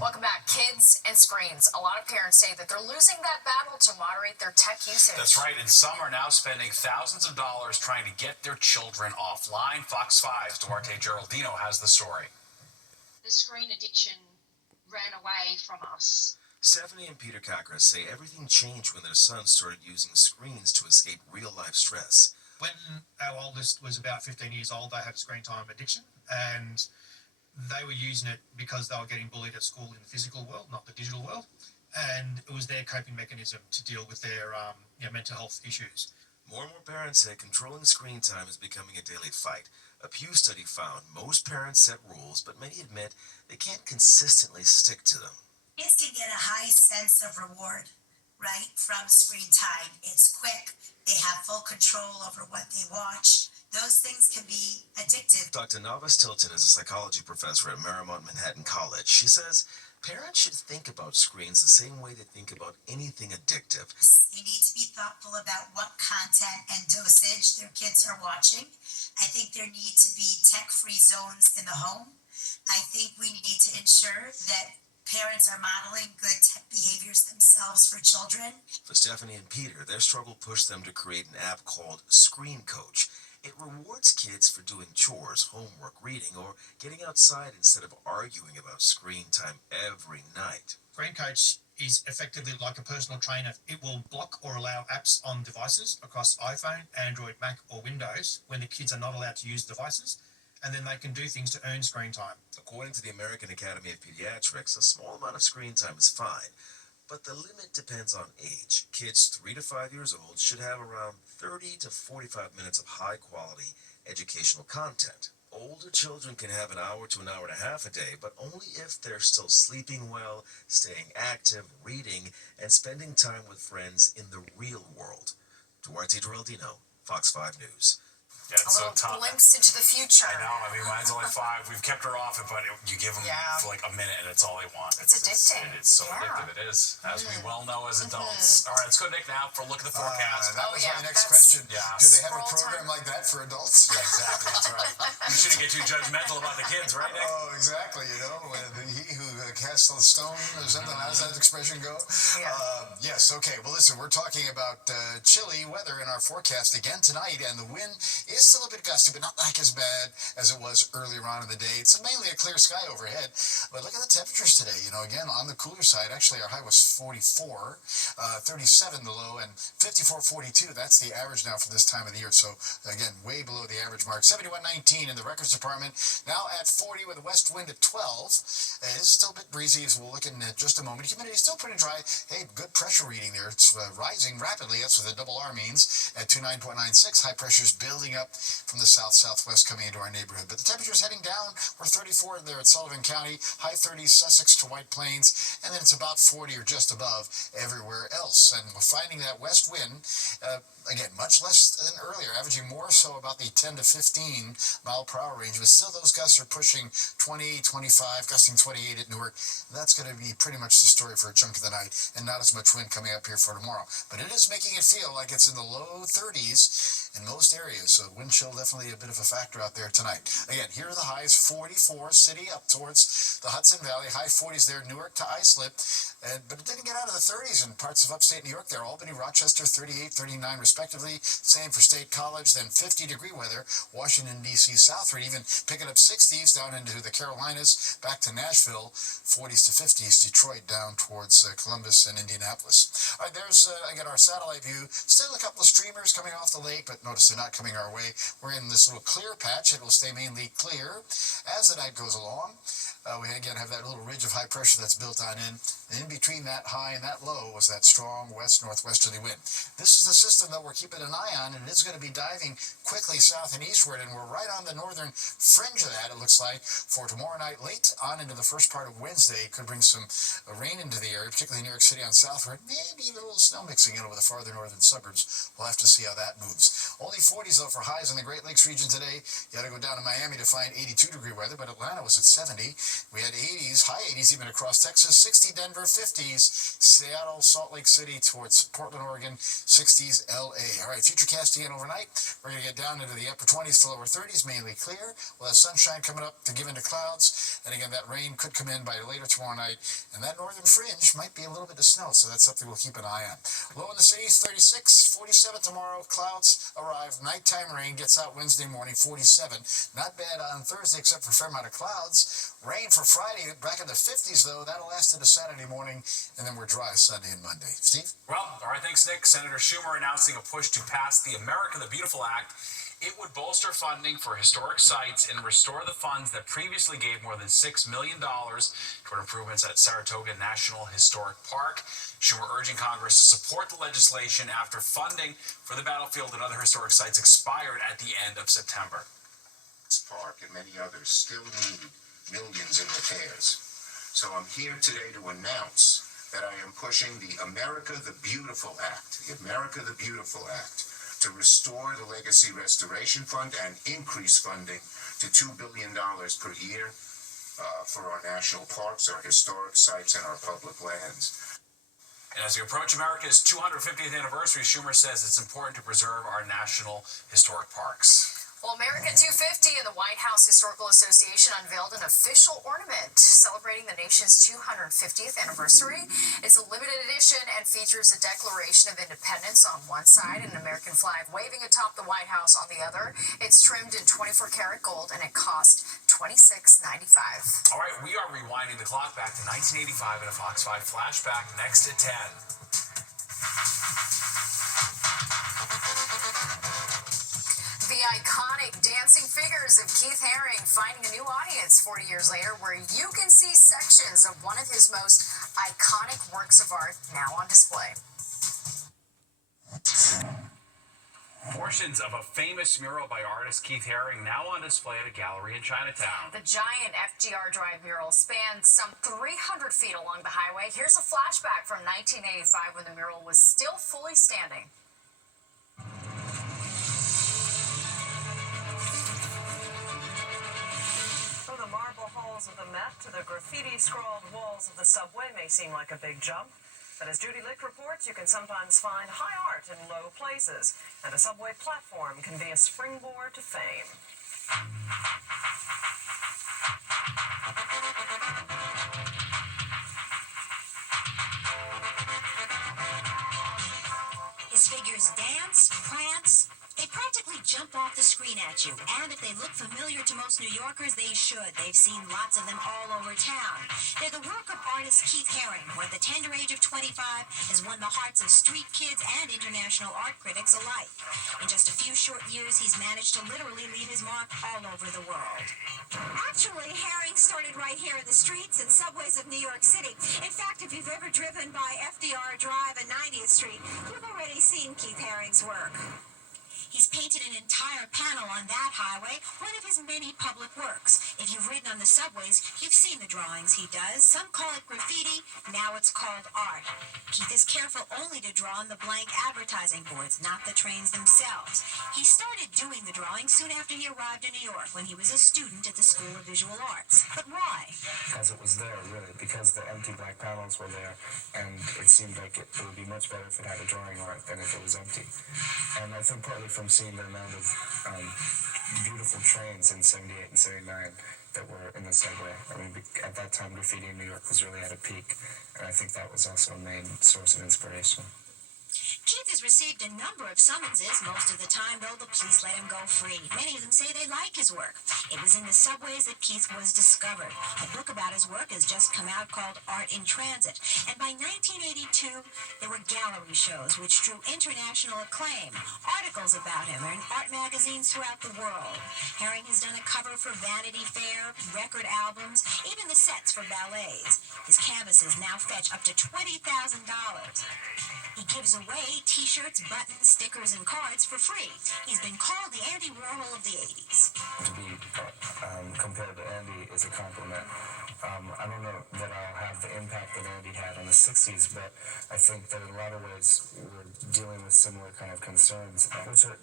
Welcome back. Kids and screens. A lot of parents say that they're losing that battle to moderate their tech usage. That's right, and some are now spending thousands of dollars trying to get their children offline. Fox 5's Duarte Geraldino has the story. The screen addiction ran away from us. Stephanie and Peter Kakras say everything changed when their sons started using screens to escape real-life stress. When our oldest was about 15 years old, they had a screen time addiction, and they were using it because they were getting bullied at school in the physical world, not the digital world, and it was their coping mechanism to deal with their mental health issues. More and more parents say controlling screen time is becoming a daily fight. A Pew study found most parents set rules, but many admit they can't consistently stick to them. Kids can get a high sense of reward, right, from screen time. It's quick. They have full control over what they watch. Those things can be addictive. Dr. Nava Stilton is a psychology professor at Marymount Manhattan College. She says parents should think about screens the same way they think about anything addictive. They need to be thoughtful about what content and dosage their kids are watching. I think there need to be tech-free zones in the home. I think we need to ensure that parents are modeling good tech behaviors themselves for children. For Stephanie and Peter, their struggle pushed them to create an app called Screen Coach. It rewards kids for doing chores, homework, reading, or getting outside instead of arguing about screen time every night. Screen Coach is effectively like a personal trainer. It will block or allow apps on devices across iPhone, Android, Mac, or Windows when the kids are not allowed to use devices, and then they can do things to earn screen time. According to the American Academy of Pediatrics, a small amount of screen time is fine, but the limit depends on age. Kids 3 to 5 years old should have around 30 to 45 minutes of high-quality educational content. Older children can have an hour to an hour and a half a day, but only if they're still sleeping well, staying active, reading, and spending time with friends in the real world. Duarte Geraldino, Fox 5 News. Yeah, it's A so little tough. glimpse into the future. I know. I mean, mine's only 5. We've kept her off it, but you give them for like a minute, and it's all they want. It's addicting. It's so addictive. It is, as we well know as adults. All right, let's go, Nick, now for a look at the forecast. That was my next question. Yeah. Do they have a Scroll program time. like that for adults? Yeah, exactly. That's right. You shouldn't get too judgmental about the kids, right, Nick? Oh, exactly. You know, he who casts the stone or something. How does that expression go? Yeah. Yes. Okay. Well, listen, we're talking about chilly weather in our forecast again tonight, and the wind is still a bit gusty, but not like as bad as it was earlier on in the day. It's mainly a clear sky overhead, but look at the temperatures today. You know, again, on the cooler side, actually our high was 44, 37 the low, and 54, 42. That's the average now for this time of the year. So again, way below the average mark. 71.19 in the records department, now at 40 with a west wind at 12. This is still a bit breezy as we'll look in just a moment. Humidity is still pretty dry. Hey, good pressure reading there. It's rising rapidly. That's what the double R means at 29.96. High pressures building up from the southwest coming into our neighborhood. But the temperature's heading down. We're 34 there at Sullivan County, high 30s Sussex to White Plains, and then it's about 40 or just above everywhere else. And we're finding that west wind, again, much less than earlier, averaging more so about the 10 to 15 mile per hour range, but still those gusts are pushing 20, 25, gusting 28 at Newark. That's going to be pretty much the story for a chunk of the night, and not as much wind coming up here for tomorrow. But it is making it feel like it's in the low 30s in most areas, so wind chill definitely a bit of a factor out there tonight. Again, here are the highs: 44 city up towards the Hudson Valley, high 40s there, Newark to Islip, but it didn't get out of the 30s in parts of upstate New York there. Albany, Rochester, 38, 39 respectively. Same for State College. Then 50-degree weather, Washington, D.C., Southward, even picking up 60s down into the Carolinas, back to Nashville, 40s to 50s, Detroit down towards Columbus and Indianapolis. All right, there's, again, our satellite view. Still a couple of streamers coming off the lake, but notice they're not coming our way. We're in this little clear patch. It will stay mainly clear as the night goes along. We again have that little ridge of high pressure that's built on in. And in between that high and that low was that strong west-northwesterly wind. This is the system that we're keeping an eye on, and it is going to be diving quickly south and eastward, and we're right on the northern fringe of that, it looks like, for tomorrow night, late on into the first part of Wednesday. It could bring some rain into the area, particularly New York City on southward, maybe even a little snow mixing in over the farther northern suburbs. We'll have to see how that moves. Only 40s, though, for highs in the Great Lakes region today. You got to go down to Miami to find 82-degree weather, but Atlanta was at 70. We had 80s, high 80s even across Texas, 60 Denver, 50s Seattle, Salt Lake City towards Portland, Oregon, 60s LA. All right, futurecast again overnight. We're going to get down into the upper 20s to lower 30s, mainly clear. We'll have sunshine coming up to give into clouds. And again, that rain could come in by later tomorrow night. And that northern fringe might be a little bit of snow, so that's something we'll keep an eye on. Low in the cities, 36, 47 tomorrow. Clouds arrive. Nighttime rain gets out Wednesday morning, 47. Not bad on Thursday, except for a fair amount of clouds. Rain for Friday, back in the 50s, though. That'll last into Saturday morning, and then we're dry Sunday and Monday. Steve? Well, all right, thanks, Nick. Senator Schumer announcing a push to pass the America the Beautiful Act. It would bolster funding for historic sites and restore the funds that previously gave more than $6 million toward improvements at Saratoga National Historic Park. Schumer urging Congress to support the legislation after funding for the battlefield and other historic sites expired at the end of September. This park and many others still need millions in repairs. So I'm here today to announce that I am pushing the America the Beautiful Act, to restore the Legacy Restoration Fund and increase funding to $2 billion per year for our national parks, our historic sites, and our public lands. And as we approach America's 250th anniversary, Schumer says it's important to preserve our national historic parks. Well, America 250 and the White House Historical Association unveiled an official ornament celebrating the nation's 250th anniversary. It's a limited edition and features a Declaration of Independence on one side and an American flag waving atop the White House on the other. It's trimmed in 24-karat gold and it cost $26.95. All right, we are rewinding the clock back to 1985 in a Fox 5 flashback next at 10. The iconic dancing figures of Keith Haring finding a new audience 40 years later, where you can see sections of one of his most iconic works of art now on display. Portions of a famous mural by artist Keith Haring now on display at a gallery in Chinatown. The giant FDR Drive mural spans some 300 feet along the highway. Here's a flashback from 1985 when the mural was still fully standing. From the marble halls of the Met to the graffiti-scrawled walls of the subway may seem like a big jump, but as Judy Licht reports, you can sometimes find high art in low places, and a subway platform can be a springboard to fame. His figures dance, prance. They practically jump off the screen at you, and if they look familiar to most New Yorkers, they should. They've seen lots of them all over town. They're the work of artist Keith Haring, who at the tender age of 25 has won the hearts of street kids and international art critics alike. In just a few short years, he's managed to literally leave his mark all over the world. Actually, Haring started right here in the streets and subways of New York City. In fact, if you've ever driven by FDR Drive and 90th Street, you've already seen Keith Haring's work. He's painted an entire panel on that highway, one of his many public works. If you've ridden on the subways, you've seen the drawings he does. Some call it graffiti, now it's called art. Keith is careful only to draw on the blank advertising boards, not the trains themselves. He started doing the drawings soon after he arrived in New York when he was a student at the School of Visual Arts. But why? Because it was there, really, because the empty black panels were there, and it seemed like it would be much better if it had a drawing art than if it was empty. And I think partly from seeing the amount of beautiful trains in 78 and 79 that were in the subway. I mean, at that time, graffiti in New York was really at a peak, and I think that was also a main source of inspiration. Keith has received a number of summonses. Most of the time, though, the police let him go free. Many of them say they like his work. It was in the subways that Keith was discovered. A book about his work has just come out called Art in Transit. And by 1982, there were gallery shows which drew international acclaim. Articles about him are in art magazines throughout the world. Haring has done a cover for Vanity Fair, record albums, even the sets for ballets. His canvases now fetch up to $20,000. He gives away T-shirts, buttons, stickers, and cards for free. He's been called the Andy Warhol of the 80s. To be compared to Andy is a compliment. I don't know that I'll have the impact that Andy had in the 60s, but I think that in a lot of ways we're dealing with similar kind of concerns, which are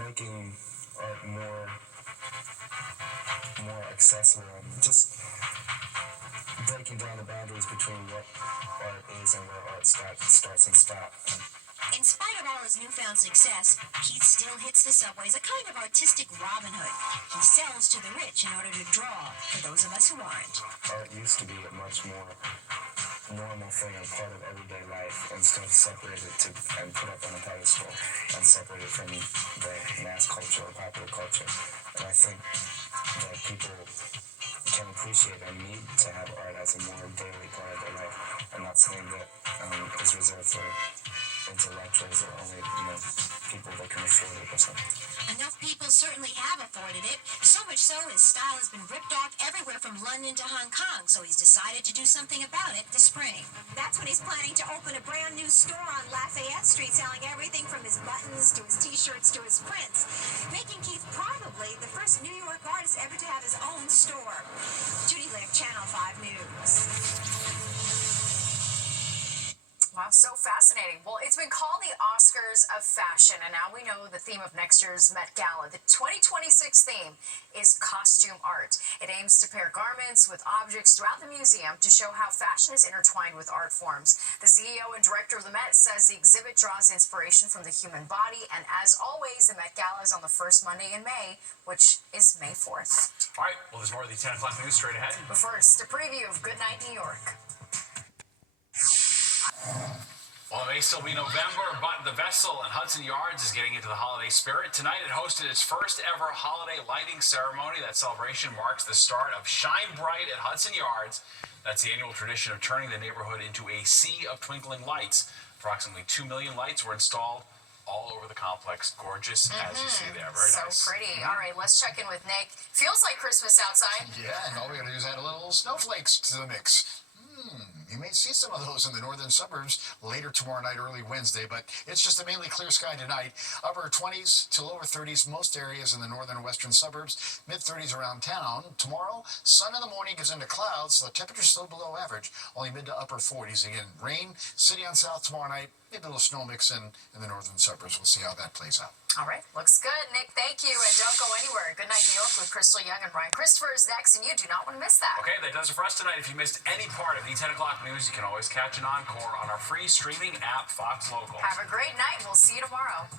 making art more more accessible and just breaking down the boundaries between what art is and where art starts and stops. In spite of all his newfound success, Keith still hits the subways, a kind of artistic Robin Hood. He sells to the rich in order to draw for those of us who aren't. Art used to be a much more normal thing and part of everyday life instead of separated and put up on a pedestal and separated from the mass culture or popular culture. And I think that people can appreciate and need to have art as a more daily part of their life and not something that is reserved for intellectuals or only, people that can afford it or something. Enough people certainly have afforded it, so much so his style has been ripped off everywhere from London to Hong Kong, so he's decided to do something about it this spring. That's when he's planning to open a brand new store on Lafayette Street, selling everything from his buttons to his t-shirts to his prints, making Keith probably the first New York artist ever to have his own store. Judy Lick, Channel 5 News. Wow, so fascinating. Well, it's been called the Oscars of Fashion, and now we know the theme of next year's Met Gala. The 2026 theme is costume art. It aims to pair garments with objects throughout the museum to show how fashion is intertwined with art forms. The CEO and director of the Met says the exhibit draws inspiration from the human body, and as always, the Met Gala is on the first Monday in May, which is May 4th. All right, well, there's more of the 10 o'clock news straight ahead. But first, a preview of Good Night New York. Well, it may still be November, but the Vessel in Hudson Yards is getting into the holiday spirit. Tonight it hosted its first ever holiday lighting ceremony. That celebration marks the start of Shine Bright at Hudson Yards. That's the annual tradition of turning the neighborhood into a sea of twinkling lights. Approximately 2 million lights were installed all over the complex. Gorgeous, as you see there. Very so nice. So pretty. All right, let's check in with Nick. Feels like Christmas outside. Yeah, and all we gotta do is add a little snowflakes to the mix. You may see some of those in the northern suburbs later tomorrow night, early Wednesday, but it's just a mainly clear sky tonight. Upper 20s to lower 30s, most areas in the northern and western suburbs, mid 30s around town. Tomorrow, sun in the morning gives into clouds, so the temperature's still below average, only mid to upper 40s. Again, rain, city on south tomorrow night, maybe a little snow mix in the northern suburbs. We'll see how that plays out. All right, looks good. Nick, thank you, and don't go anywhere. Good Night New York with Crystal Young and Brian Christopher is next, and you do not want to miss that. Okay, that does it for us tonight. If you missed any part of the 10 o'clock news, you can always catch an encore on our free streaming app, Fox Local. Have a great night. We'll see you tomorrow.